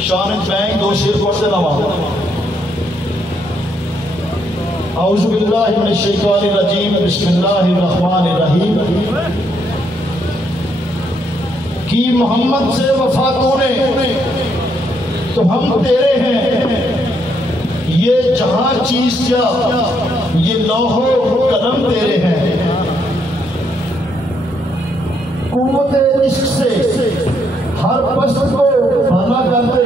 शान बैंक दो शेर पढ़ते रहा। औज़ु बिल्लाहि मिनश शैतानिर रजीम, बिस्मिल्लाहिर रहमानिर रहीम। कि मोहम्मद से वफा तूने तो हम तेरे हैं, ये जहां चीज क्या ये लौहो कलम तेरे हैं। कुव्वते इश्क से हर पश्त को भला करते,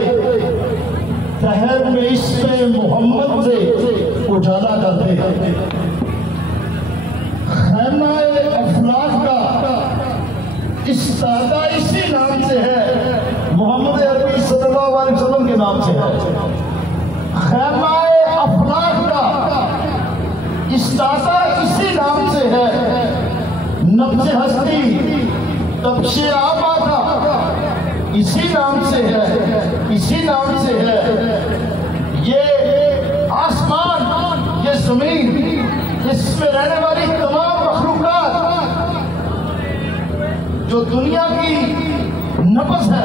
शहर में इसमें मोहम्मद से उजाला करते। खैमाए अफलाक का इस्तादा इसी नाम से है, मोहम्मद अरबी सल्लल्लाहु अलैहि वसल्लम के नाम से है। खैमाए अफलाक का इस्तादा इसी नाम से है, नब्ज़े हस्ती तब्शे आबा का इसी नाम से है, इसी नाम से है। ये आसमान, ये जमीन, इसमें रहने वाली तमाम मखलूकात जो दुनिया की नब्ज़ है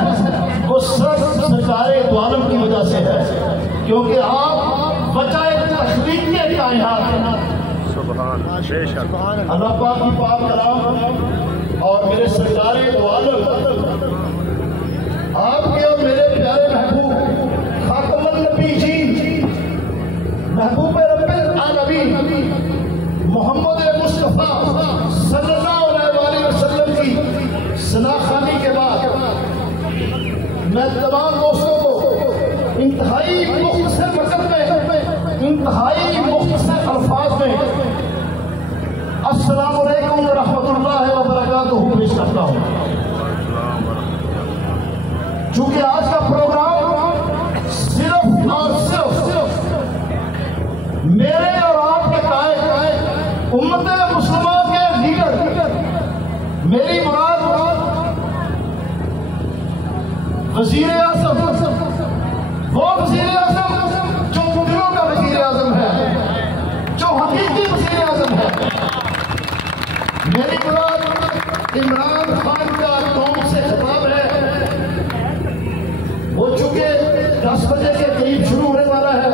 वो सब सरकारे दो आलम की वजह से है, क्योंकि आप बचाए तखलीक के कायनात हैं। अल्लाह पाक की पाक कलाम और मेरे सरकारे दो आलम आपके और मेरे प्यारे महबूब खातमुन नबीयीन महबूब रब्बिल आलमीन मोहम्मद मुस्तफा सल्लल्लाहु अलैहि वसल्लम की सनाखानी के बाद मैं तमाम दोस्तों को इंतहाई मुख्तसर वक़्त में, इंतहाई मुख्तसर अल्फाज में अस्सलामु अलैकुम व रहमतुल्लाहि व बरकातुहू पेश करता हूँ। चूंकि आज का प्रोग्राम सिर्फ और सिर्फ मेरे और आपके कायद उम्मत मुस्लिमा के लीडर, मेरी मुराद वजीर आज़म, वो वजीर आज़म जो दिलों का वजीर आज़म है, जो हकीकी वजीर आज़म है। मेरी मुराद इमरान खान का कौम से खिताब है। वो चूंकि 10 बजे के करीब शुरू होने वाला है,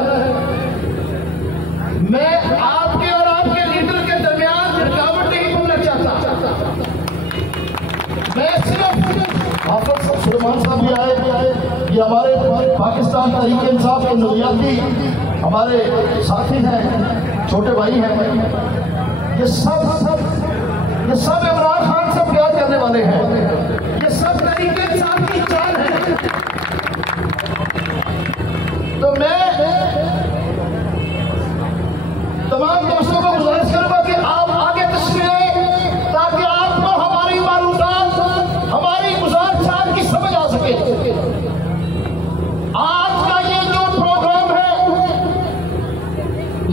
मैं आपके और आपके लीडर के दरमियान रुकावट नहीं बनना चाहता। मैं सिर्फ हाफिज सुलेमान साहब भी आए, ये हमारे पाकिस्तान तहरीक इंसाफ के नजरियाती हमारे साथी हैं, छोटे भाई हैं। ये सब इमरान खान से प्यार करने वाले हैं, ये सब तहरीक इंसाफ की जान है। तो मैं तमाम दोस्तों को गुजारिश करूंगा कि आप आगे तशरीफ आए ताकि आपको हमारी मालूमात, हमारी गुज़ारिशात की समझ आ सके। आज का ये जो प्रोग्राम है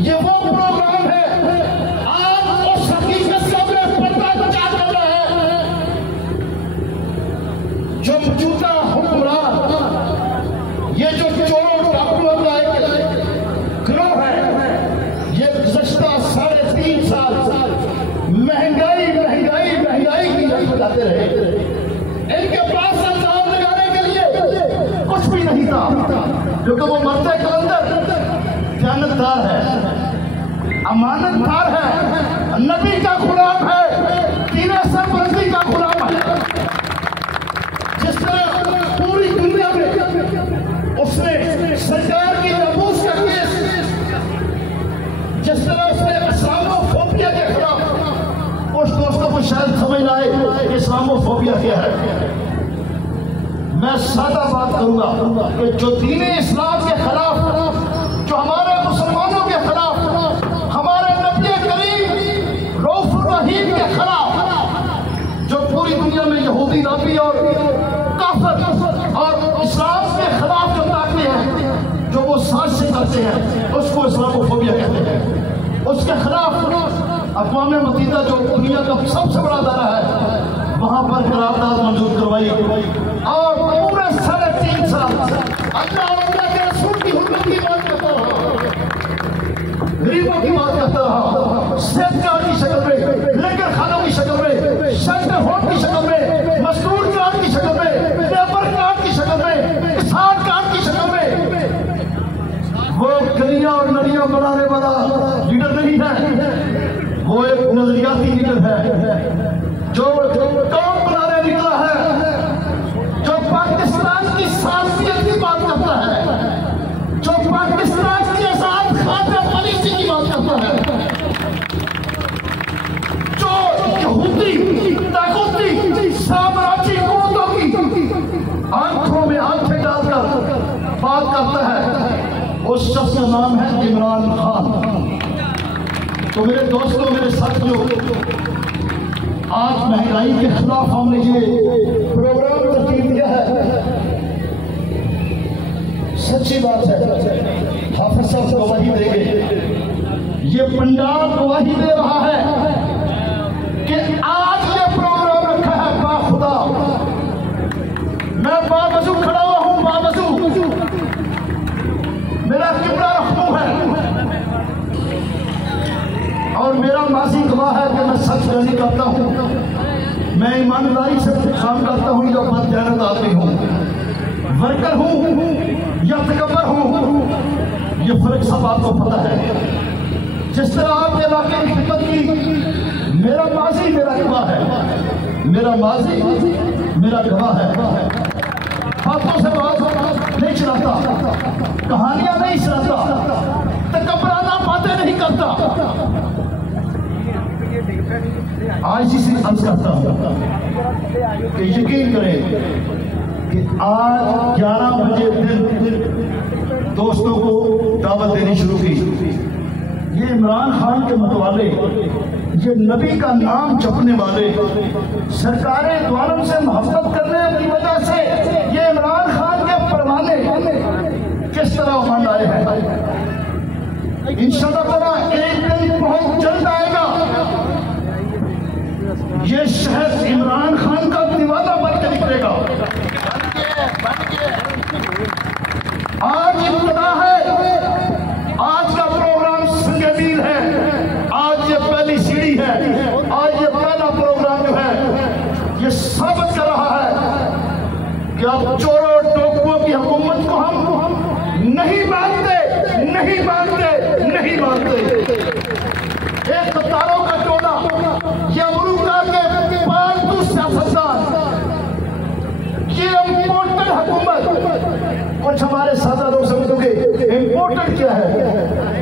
ये वो प्रोग्राम है, आज उस हकीकत का मैं पर्दा चाक कर रहा है जो मौजूदा हुक्मरान, ये जो चोरों डाकुओं का एक गिरोह है, ये गुज़श्ता 3.5 साल महंगाई की बताते रहे। इनके पास इल्जाम लगाने के लिए कुछ भी नहीं था, क्योंकि वो मरते कलंदर ख़यानतदार है, अमानतदार है, नबी का गुलाम है, दीन सरपरस्ती का गुलाम है। जिस तरह पूरी दुनिया में उसने सरकार की नबूस का केस, जिस तरह उसने इस्लामोफोबिया के खिलाफ, कुछ दोस्तों को शायद समझ ना आए इस्लामोफोबिया क्या है। मैं सादा बात करूंगा कि जो दीन इस्लाम के खिलाफ, जो हमारे मुसलमानों के खिलाफ, हमारे नबी करीम रऊफ़ुर रहीम के खिलाफ, जो पूरी दुनिया में यहूदी नबी और काफिर और इस्लाम के खिलाफ जो ताकतें हैं, जो वो साजिश करते हैं, उसको इस्लामोफोबिया कहते हैं। उसके खिलाफ अक़वाम मुत्तहिदा जो दुनिया का सबसे बड़ा अदारा है, वहां पर करारदाद मंजूर करवाई और पूरे 3.5 साल अल्लाह के रसूल की हुकूमत की बात करता रहा, गरीबों की बात करता रहा, सेहत कार्ड की शक्ल में, लेकर खानों की शक्ल में, शेल्टर होम की शक्ल में, मजदूर कार्ड की शक्ल में, लेबर कार्ड की शक्ल में, किसान कार्ड की शक्ल वाला लीडर नहीं है, वो एक नजरियाती लीडर है जो कौम बनाने निकला है, जो पाकिस्तान की सामसियत की बात करता है, जो पाकिस्तान की आजाद खातिर पॉलिसी की बात करता है, जो यहूदी ताकूती साम्राज्य कुवतों की आंखों में आंखें डालकर बात करता है, उस शख्स का नाम है इमरान खान। तो मेरे दोस्तों, मेरे साथियों, आज महंगाई के खिलाफ हमने ये प्रोग्राम तरतीब दिया है। सच्ची बात है, हाफिज साहब गवाही देंगे, ये पंडाल गवाही दे रहा है कि आज ये प्रोग्राम रखा है बाखुदा। मैं बावजू खड़ा हुआ हूं, बावजू मेरा किबला रखू है और मेरा माजी गवाह है कि मैं सच नहीं करता हूं, मैं ईमानदारी से काम करता हूं या बददयानत आदमी हूं, वर्कर हूं या तकब्बर हूं, ये फर्क सब आपको पता है। जिस तरह आपके इलाके की खिदमत की, मेरा माजी मेरा गवाह है, मेरा माजी मेरा गवाह है। बातों से बात नहीं चलाता, कहानियां नहीं सुनाता, तकब्बराना बातें नहीं करता। आज इसी अर्ज करता हूं कि यकीन करें कि आज 11 बजे दिन दोस्तों को दावत देनी शुरू की। ये इमरान खान के मतवाले, ये नबी का नाम जपने वाले, सरकारें द्वारम से मोहब्बत करने की वजह से ये इमरान खान के परवाने किस तरह उमड़ आए हैं। इंशाअल्लाह एक दिन बहुत जल्द आएगा, ये शहर इमरान खान का दीवाना बन के निकलेगा। आज इब्तिदा है, आज का प्रोग्राम संगीन है, आज ये पहली सीढ़ी है, आज ये पहला प्रोग्राम जो है ये साबित कर रहा है कि अब चोरों डोकुओं की हुकूमत को हम नहीं मानते, नहीं मानते, नहीं मानते। एक कतारों का टोला या मुल्का के पालतू सियासतदान, ये इम्पोर्टेड हुकूमत, कुछ हमारे सादा लोग समझोगे इम्पोर्टेड क्या है?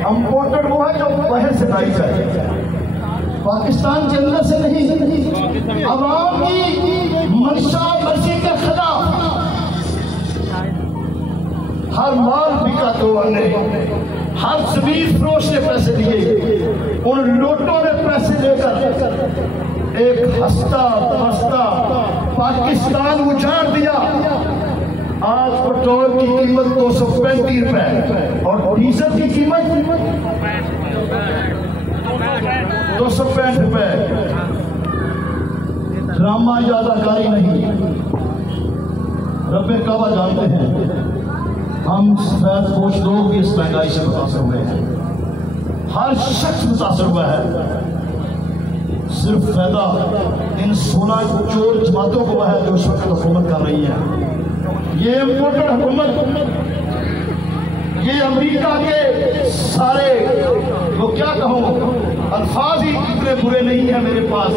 इम्पोर्टेड वो है जो बाहर से लाई जाए, पाकिस्तान के अंदर से नहीं। अवाम की मंशा मर्जी के खिलाफ हर माल बिका तो ने, हर जमीन फरोश ने पैसे दिए, उन लोटों ने पैसे लेकर एक हंसता बसता पाकिस्तान उजाड़ दिया। आज पेट्रोल की कीमत 235 रुपए और डीजल की कीमत 265 रुपए। ड्रामा या अदाकारी नहीं, रब्बे काबा जानते हैं हम सफेद पोश लोग भी इस महंगाई से मुतासर हुए हैं। हर शख्स मुतासर हुआ है। सिर्फ फायदा इन सोना चोर जमातों को है जो इस वक्त हुकूमत कर रही है। ये इम्पोर्टेड हुकूमत, ये अमेरिका के सारे, वो क्या कहूँ, अल्फाज ही इतने बुरे नहीं है मेरे पास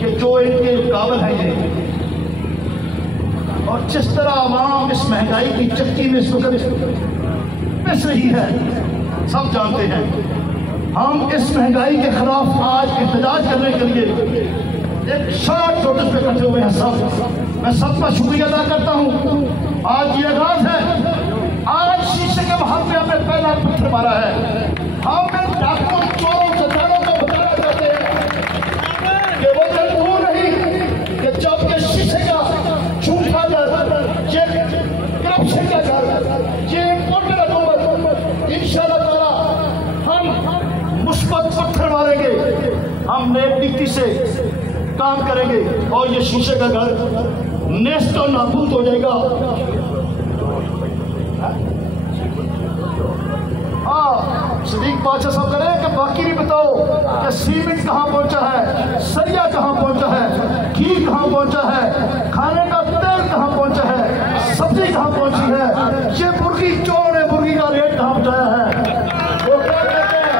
कि जो इनके काबिल है ये। और जिस तरह आवाम इस महंगाई की चक्की में इस वक्त पिस रही है, सब जानते हैं। हम इस महंगाई के खिलाफ आज एहतजाज करने के लिए एक शॉर्ट नोटिस पे इकट्ठे हुए हैं सब। मैं सबका शुक्रिया अदा करता हूँ। आज ये आगाज है, आज शीशे के महल पे हमने पहला पत्थर मारा है। हम इन डाकुओं, चोरों, सदारों को बताना चाहते हैं कि वो दिन दूर नहीं कि जब ये शीशे का झूठा दर, ये करप्शन का दर, ये इम्पोर्टेड हुकूमत, इंशाअल्लाह ताला हम मुस्बत पत्थर मारेंगे, हम नेक नीति से काम करेंगे और ये शीशे का घर नेस्तो नाबूद हो जाएगा। सदीक बादशाह साहब करें कि बाकी भी बताओ कि सीमेंट कहाँ पहुंचा है, सरिया कहाँ पहुंचा है, घी कहाँ पहुंचा है, खाने का तेल कहाँ पहुंचा है, सब्जी कहाँ पहुंची है, ये मुर्गी चोर ने मुर्गी का रेट कहाँ पहुंचाया है। वो क्या कहते हैं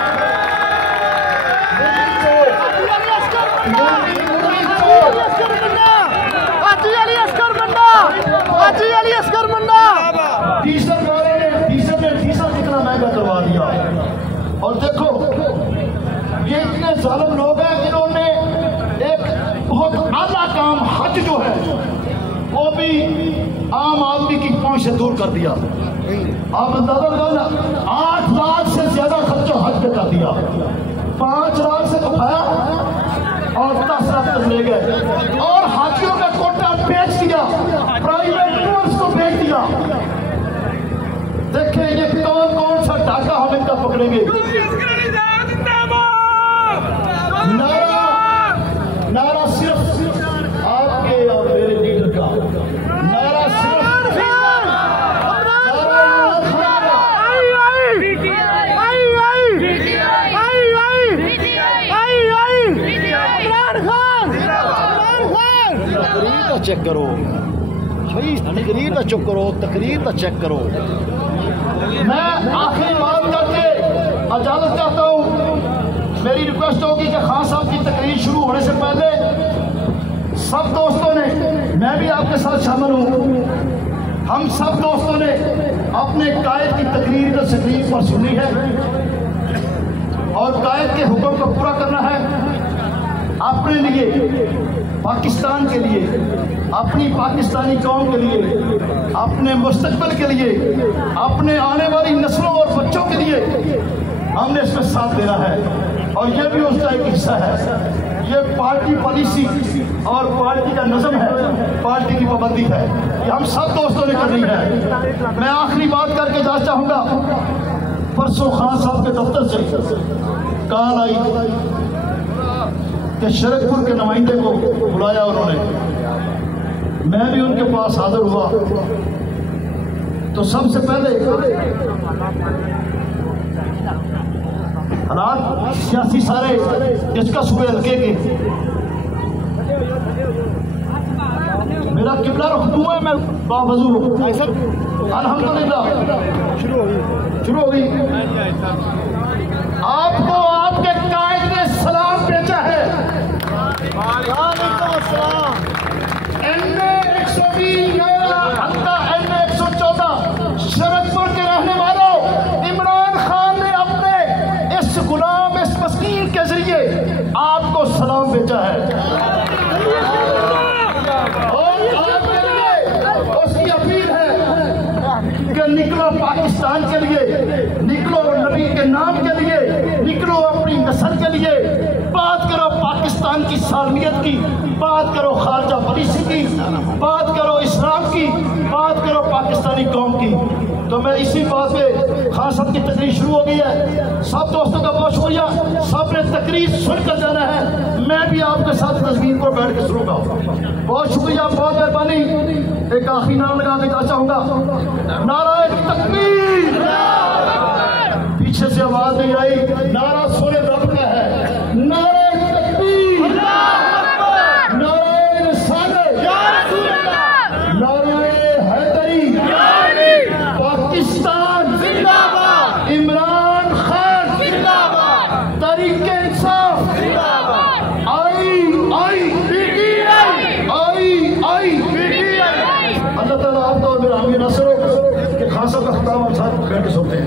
जालिम लोग हैं इन्होंने एक बहुत आला काम हज जो है वो भी आम आदमी की पहुंच से दूर कर दिया। आप अंदाजा लगाओ ना, 8 लाख से ज्यादा खर्चा हज पे कर दिया। 5 लाख से उठाया और 10 लाख तक ले गए और हाथियों का कोटा बेच दिया, प्राइवेट टूर्स को बेच दिया। देखें ये कौन कौन सा डाका हम इनका पकड़ेंगे। नारा सिर्फ आपके और मेरे लीडर का, नारा सिर्फ तकरीर का चेक करो भाई, तकरीर का चुप करो, तकरीर का चेक करो। मैं आखिरी बात करके इजाजत चाहता हूँ। मेरी रिक्वेस्ट होगी कि खान साहब की तकरीर शुरू होने से पहले सब दोस्तों ने, मैं भी आपके साथ शामिल हूँ, हम सब दोस्तों ने अपने कायद की तकरीर का स्क्रीन पर सुनी है और कायद के हुक्म को पूरा करना है। अपने लिए, पाकिस्तान के लिए, अपनी पाकिस्तानी कौम के लिए, अपने मुस्तकबिल के लिए, अपने आने वाली नस्लों और बच्चों के लिए हमने इसमें साथ देना है और ये भी उसका एक हिस्सा है। ये पार्टी पॉलिसी और पार्टी का नज़म है, पार्टी की पाबंदी है, ये हम सब दोस्तों ने करनी है। मैं आखिरी बात करके जाना चाहूँगा। परसों खान साहब के दफ्तर से कॉल आई कि शरकपुर के नुमाइंदे को बुलाया उन्होंने, मैं भी उनके पास हाजिर हुआ। तो सबसे पहले हालात सियासी सारे डिस्कस हुए हल्के के। मेरा किबला रुख हुआ है, मैं बावजू हूँ अल्हम्दुलिल्लाह। शुरू हो गई। आपको आपके कायद ने सलाम भेजा है। NA 120 NA 114 शरकपुर के रहने वालों, इमरान खान ने अपने इस गुलाम, इस मस्कीन के जरिए आपको सलाम भेजा है और आपके लिए उसकी अपील है कि निकलो पाकिस्तान के लिए, निकलो नबी के नाम के लिए, निकलो अपनी नस्ल के लिए, बात करो पाकिस्तान की सालमियत की, बात करो खारजा पॉलिसी की, बात करो इस्लाम की, बात करो पाकिस्तानी कौम की। तो मैं इसी बात पे खान साहब की तकरीर शुरू हो गई है। सब दोस्तों का बहुत शुक्रिया, सब ने तकरीर सुनकर जाना है। मैं भी आपके साथ तस्वीर पर बैठ के सुनूंगा। बहुत शुक्रिया, बहुत मेहरबानी। एक आखिरी नाम लगा के चाहूंगा, नाराए तकबीर। पीछे से आवाज नहीं आई, नारा सोने रब का है, नाराए तकबीर, नाराए रिसालत, नाराए हैदरी, पाकिस्तान जिंदाबाद, इमरान खान जिंदाबाद, तरीके इंसाफ आई आई आई आई। अल्लाह ताला आपका और मेरा हामी नसर हो कि खान साहब का खिताब हम साथ बैठ के सुनते हैं।